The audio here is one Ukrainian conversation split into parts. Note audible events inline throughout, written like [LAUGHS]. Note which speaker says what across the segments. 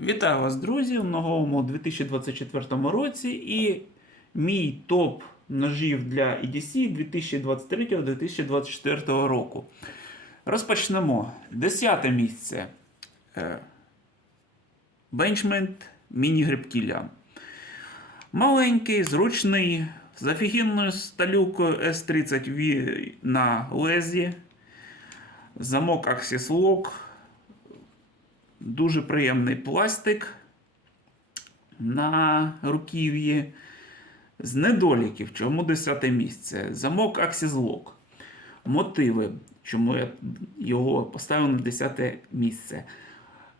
Speaker 1: Вітаю вас, друзі, в новому 2024 році і мій топ ножів для EDC 2023-2024 року. Розпочнемо. Десяте місце. Mini Gripkilla. Маленький, зручний, з офігенною сталюкою S30V на лезі. Замок Axis Lock. Дуже приємний пластик на руків'ї. З недоліків, чому 10 місце. Замок Lock. Мотиви, чому я його поставив на 10 місце.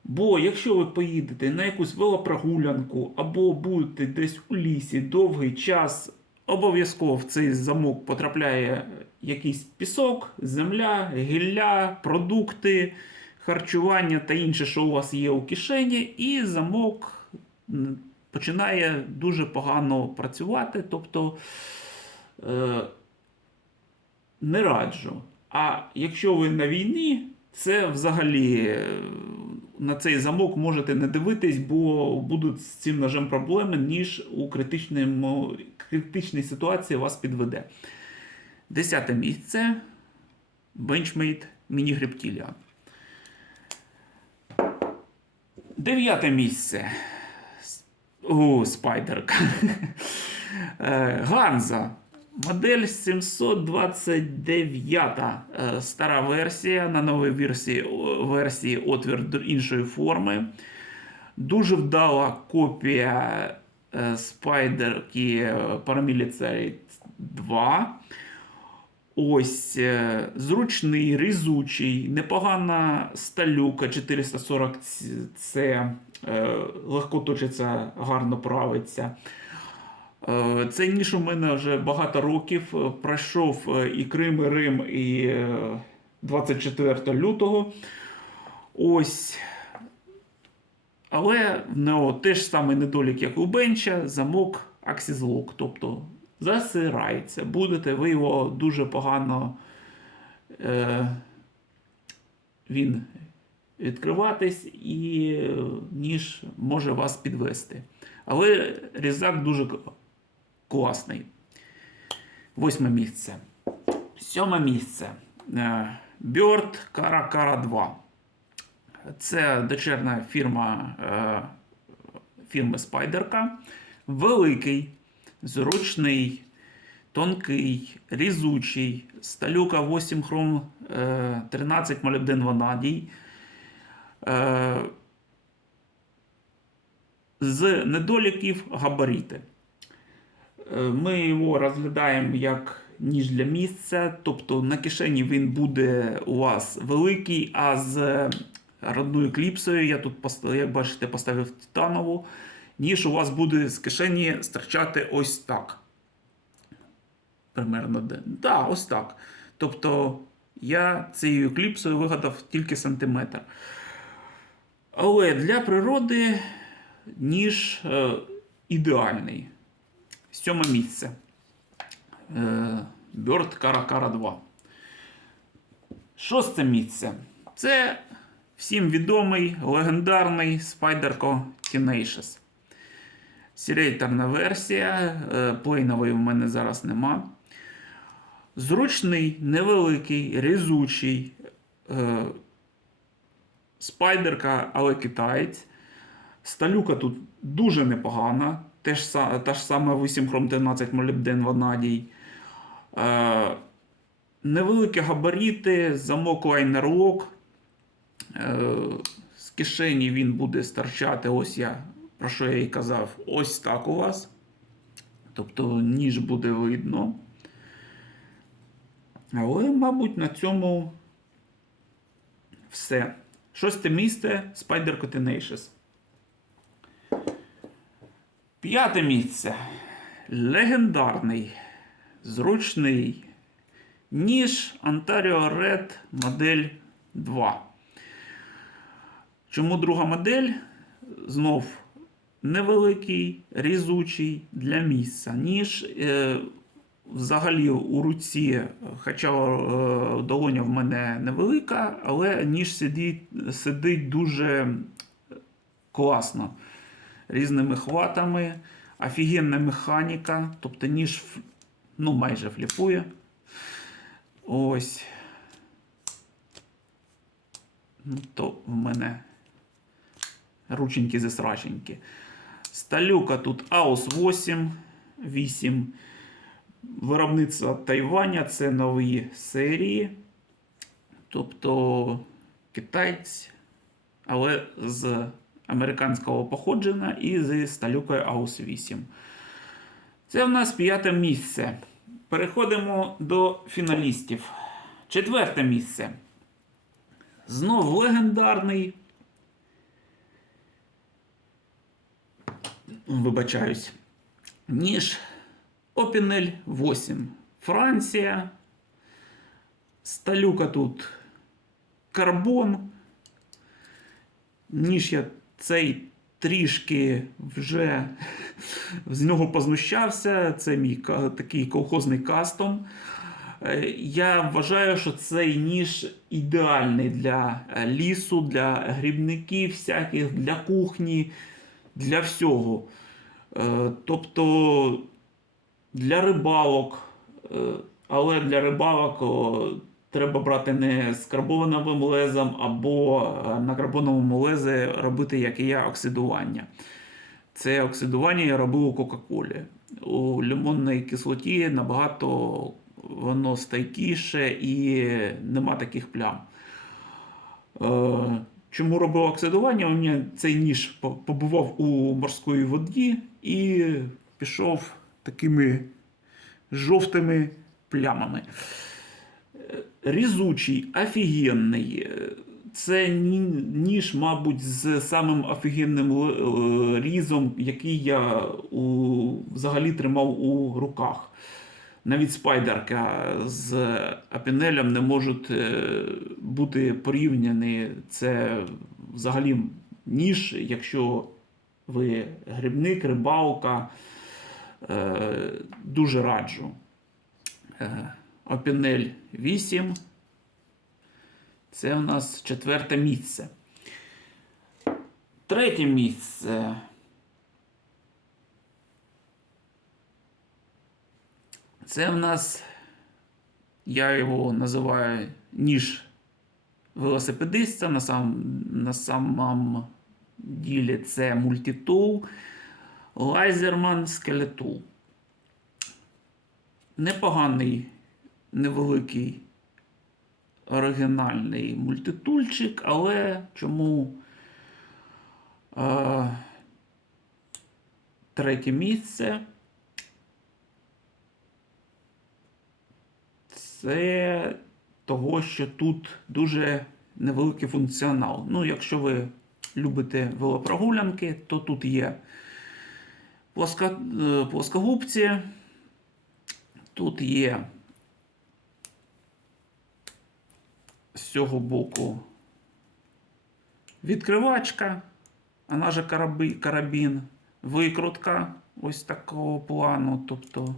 Speaker 1: Бо якщо ви поїдете на якусь велопрогулянку або будете десь у лісі довгий час, обов'язково в цей замок потрапляє якийсь пісок, земля, гілля, продукти, харчування та інше, що у вас є у кишені, і замок починає дуже погано працювати. Тобто е, не раджу. А якщо ви на війні, це взагалі е, на цей замок можете не дивитись, бо будуть з цим ножем проблеми, ніж у критичній ситуації вас підведе. Десяте місце. Benchmade Mini Дев'яте місце. О, спайдерка. [LAUGHS] Е, Ганза. Модель 729. е, Стара версія. На новій версії, версії отвір іншої форми. Дуже вдала копія е, спайдерки Paramilitary 2. Ось е, зручний, різучий, непогана сталюка 440 це легко точиться, гарно правиться. Е, Цей ніж у мене вже багато років. е, Пройшов е, і Крим, і Рим, і е, 24 лютого. Ось. Але нього теж самий недолік, як у Бенча, замок Lock. Тобто засирається. Будете ви його дуже погано е, він відкриватись, і е, ніж може вас підвести. Але різак дуже класний. Восьме місце. Сьоме місце. Е, Bird Kara Kara 2. Це дочерна фірма е, фірми Спайдерка. Великий, зручний, тонкий, різучий, сталюка 8 хром е, 13 молібден ванадій. Е, з недоліків габаріти. Е, Ми його розглядаємо як ніж для місця, тобто на кишені він буде у вас великий, а з родною кліпсою, я тут, як бачите, поставив титанову, ніж у вас буде з кишені стирчати ось так. Примерно де. Да, ось так. Тобто я цією кліпсою вигадав тільки сантиметр. Але для природи ніж е, ідеальний. Сьоме місце. Е, Bird Kara 2. Шосте місце. Це всім відомий легендарний Spyderco Tenacious. Серейторна версія. е, Плейнової в мене зараз нема. Зручний, невеликий, різучий. е, Спайдерка, але китаєць. Сталюка тут дуже непогана. Теж, та ж сама 8 хром 13 молібден ванадій. Е, невеликі габаріти, замок лайнерлок. З кишені він буде старчати. Ось я, про що я і казав, ось так у вас. Тобто ніж буде видно. Але, мабуть, на цьому все. Шосте місце Spider Tenacious. П'яте місце. Легендарний, зручний ніж Ontario Red модель 2. Чому друга модель? Знов невеликий, різучий для місця. Ніж е, взагалі у руці, хоча е, долоня в мене невелика, але ніж сидить, сидить дуже класно. Різними хватами, офігенна механіка, тобто ніж ну, майже фліпує. Ось. Ну, то в мене рученьки засраченькі. Сталюка тут AUS 8, 8. Виробництво Тайваня це нові серії. Тобто китайці, але з американського походження і зі сталюкою AUS 8. Це в нас п'яте місце. Переходимо до фіналістів. Четверте місце. Знов легендарний. Вибачаюсь. Ніж Опінель 8. Франція. Сталюка тут карбон. Ніж я цей трішки вже [LAUGHS] з нього познущався. Це мій такий колхозний кастом. Е, Я вважаю, що цей ніж ідеальний для е, лісу, для грібників, всяких, для кухні, для всього. Е, Тобто для рибалок, е, але для рибалок треба брати не з карбоновим лезом, або е, на карбоновому лезі робити, як і я, оксидування. Це оксидування я робив у Кока-Колі. У лимонній кислоті набагато воно стійкіше і нема таких плям. Чому робив оксидування? У мене цей ніж побував у морської воді і пішов такими жовтими плямами. Е, Різучий, офігенний. Е, Це ніж, мабуть, з самим офігенним е, різом, який я у, взагалі тримав у руках. Навіть спайдерка з апінелем не можуть бути порівняні. Це взагалі ніж, якщо ви грибник, рибалка, е, дуже раджу. Е, Опінель 8. Це у нас четверте місце. Третє місце. Це в нас, я його називаю ніж велосипедиста. На, сам, на самому ділі це мультитул Лайзерман Скелетул. Непоганий, невеликий оригінальний мультитульчик, але чому е, третє місце? Це того, що тут дуже невеликий функціонал. Ну, якщо ви любите велопрогулянки, то тут є плоска, е, плоскогубці, тут є з цього боку відкривачка, вона же карабін, викрутка ось такого плану. Тобто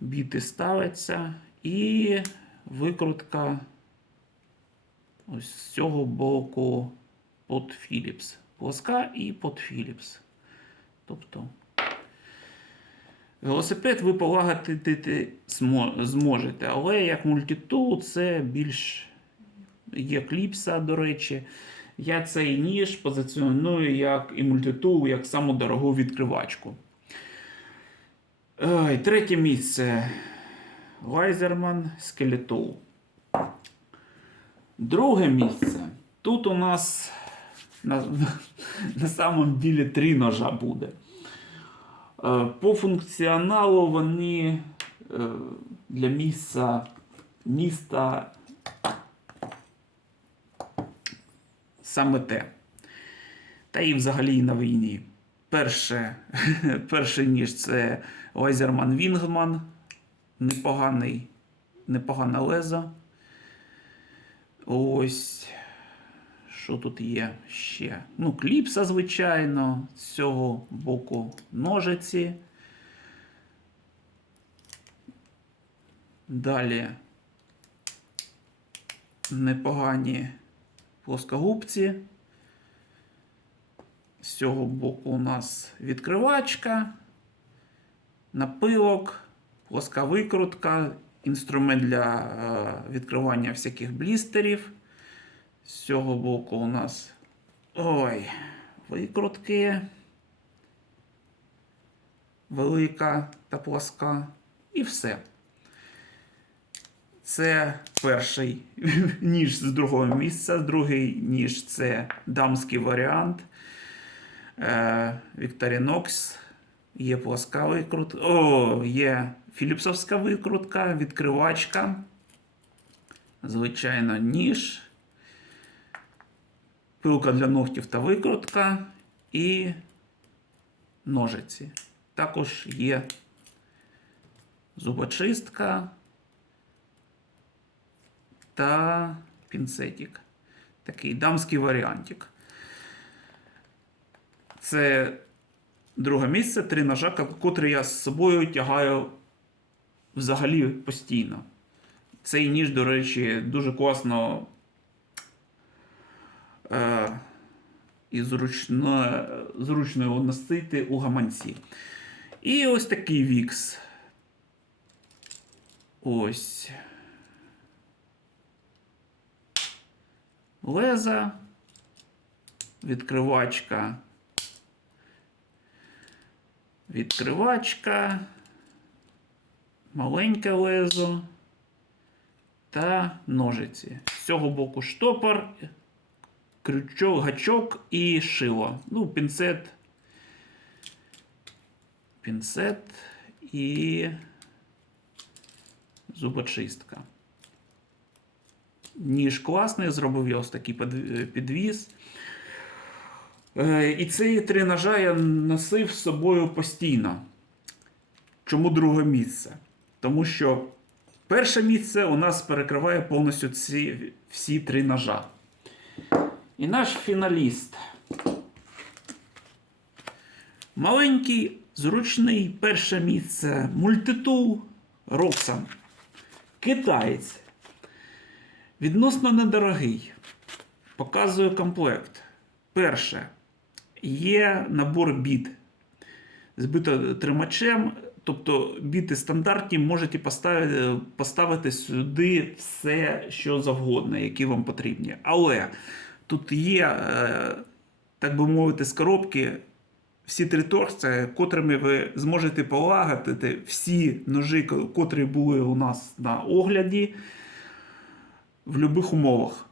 Speaker 1: біти ставиться і викрутка ось з цього боку под Philips. Плоска і под Philips. Тобто велосипед ви полагодити зможете, але як мультитул це більш є кліпса, до речі. Я цей ніж позиціоную як і мультитул, як саму дорогу відкривачку. Ой, третє місце. Лайзерман Скелетул. Друге місце. Тут у нас на, [LAUGHS] на самом ділі три ножа буде. Е, По функціоналу вони е, для місця міста саме те. Та і взагалі на війні. Перше, [LAUGHS] перший ніж це Лайзерман Вінгман. Непоганий, непогане лезо. Ось. Що тут є ще? Ну, кліпса, звичайно, з цього боку ножиці. Далі непогані плоскогубці. З цього боку у нас відкривачка, напилок, плоска викрутка, інструмент для е, відкривання всяких блістерів. З цього боку у нас ой, викрутки. Велика та плоска. І все. Це перший [LAUGHS] ніж з другого місця. Другий ніж це дамський варіант. Е, Victorinox. Є плоска викрутка. О, є філіпсовська викрутка, відкривачка. Звичайно, ніж. Пилка для ногтів та викрутка. І ножиці. Також є зубочистка та пінцетик. Такий дамський варіантик. Це друге місце, три ножа, котрі я з собою тягаю взагалі постійно. Цей ніж, до речі, дуже класно е, і зручно, зручно його носити у гаманці. І ось такий вікс. Ось. Леза, відкривачка. Відкривачка, маленьке лезо та ножиці. З цього боку штопор, крючок, гачок і шило. Ну, пінцет. Пінцет і зубочистка. Ніж класний, зробив я ось такий підвіз. Е, І ці три ножа я носив з собою постійно. Чому друге місце? Тому що перше місце у нас перекриває повністю ці всі три ножа. І наш фіналіст. Маленький, зручний перше місце мультитул Roxxon. Китаєць. Відносно недорогий. Показую комплект. Перше. Є набор біт з битотримачем. Тобто біти стандартні можете поставити, поставити сюди все, що завгодно, які вам потрібні. Але тут є, е, так би мовити, з коробки всі три торця, котрими ви зможете полагодити всі ножі, котрі були у нас на огляді в будь-яких умовах.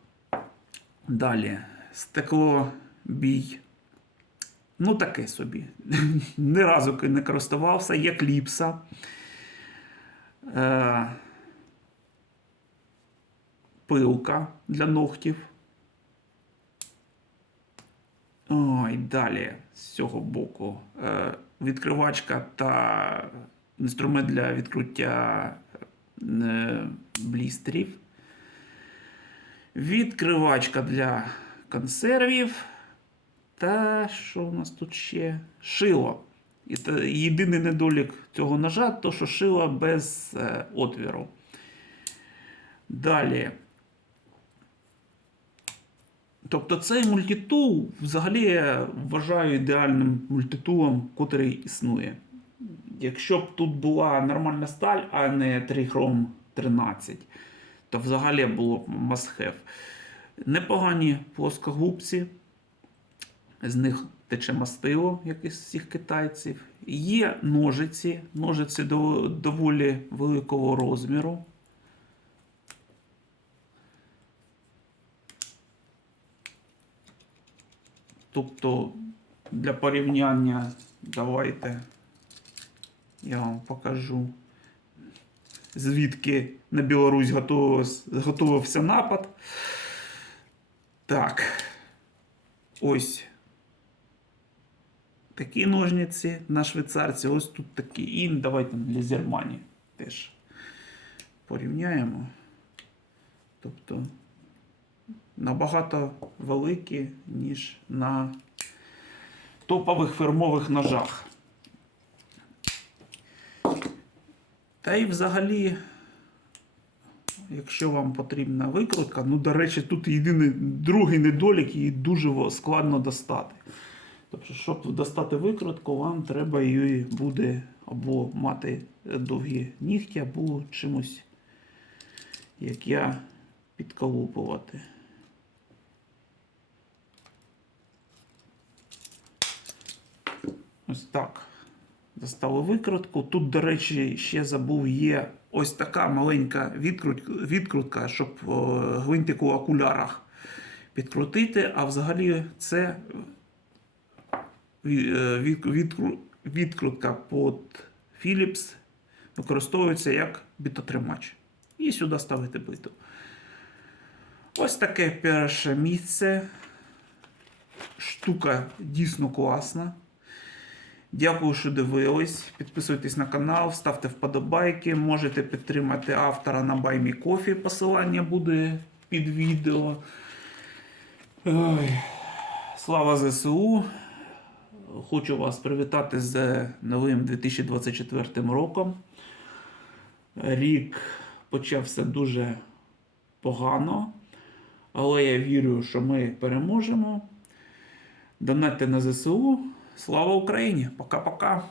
Speaker 1: Далі, стекло бій. Ну, таке собі. [LAUGHS] Ні разу не користувався, є кліпса. Е, пилка для ногтів. Ой, далі з цього боку. Е, відкривачка та інструмент для відкриття е, блістерів. Відкривачка для консервів. Та що у нас тут ще? Шило. І єдиний недолік цього ножа, то що шило без е, отвіру. Далі. Тобто цей мультитул взагалі я вважаю ідеальним мультитулом, котрий існує. Якщо б тут була нормальна сталь, а не трихром 13, то взагалі було б have. Непогані плоскогубці. З них тече мастило, як із всіх китайців. Є ножиці, ножиці доволі великого розміру. Тобто для порівняння давайте я вам покажу, звідки на Білорусь готувався, напад. Так. Ось такі ножниці на швейцарці, ось тут такі. І давайте для Зермані теж порівняємо. Тобто набагато великі, ніж на топових фірмових ножах. Та й взагалі, якщо вам потрібна викрутка, ну, до речі, тут єдиний другий недолік, її дуже складно достати. Тобто, щоб достати викрутку, вам треба її буде або мати довгі нігті, або чимось, як я, підколупувати. Ось так. Достали викрутку. Тут, до речі, ще забув, є ось така маленька відкрутка, щоб о, гвинтик у окулярах підкрутити. А взагалі це відкрутка під Philips використовується як бітотримач. І сюди ставити биту. Ось таке перше місце. Штука дійсно класна. Дякую, що дивились. Підписуйтесь на канал, ставте вподобайки. Можете підтримати автора на BuyMeCoffee. Посилання буде під відео. Ой. Слава ЗСУ! Хочу вас привітати з новим 2024 роком. Рік почався дуже погано, але я вірю, що ми переможемо. Донатьте на ЗСУ. Слава Україні! Пока-пока!